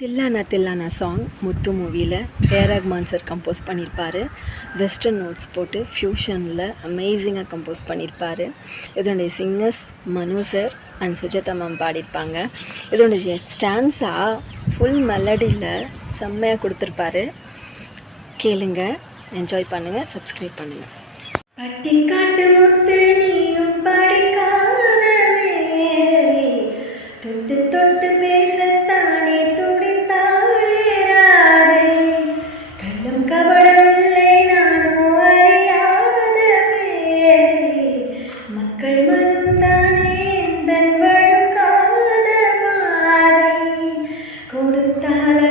தில்லானா தில்லானா song முத்து மூவியில் AR Rahman sir compose பண்ணியிருப்பார். Western notes போட்டு ஃப்யூஷனில் அமேசிங்காக கம்போஸ் பண்ணியிருப்பார். இதனுடைய சிங்கர்ஸ் மனு சார் அண்ட் சுஜாதா மேம் பாடியிருப்பாங்க. இதனுடைய ஸ்டான்ஸா ஃபுல் மெலடியில் செம்மையாக கொடுத்துருப்பாரு. கேளுங்க, என்ஜாய் பண்ணுங்கள், சப்ஸ்கிரைப் பண்ணுங்கள். பட்டிக்காட்டு முத்து நீயும் படிக்காத மேதை, தொட்டு தொட்டு பேசத்தானே துடித்தாளே ராதை, கண்ணும் கபடமில்லை நானும் அறியாத பேதை, மக்கள் மனம் தானே எந்தன் வழுக்காத பாதை, கொடுத்தால்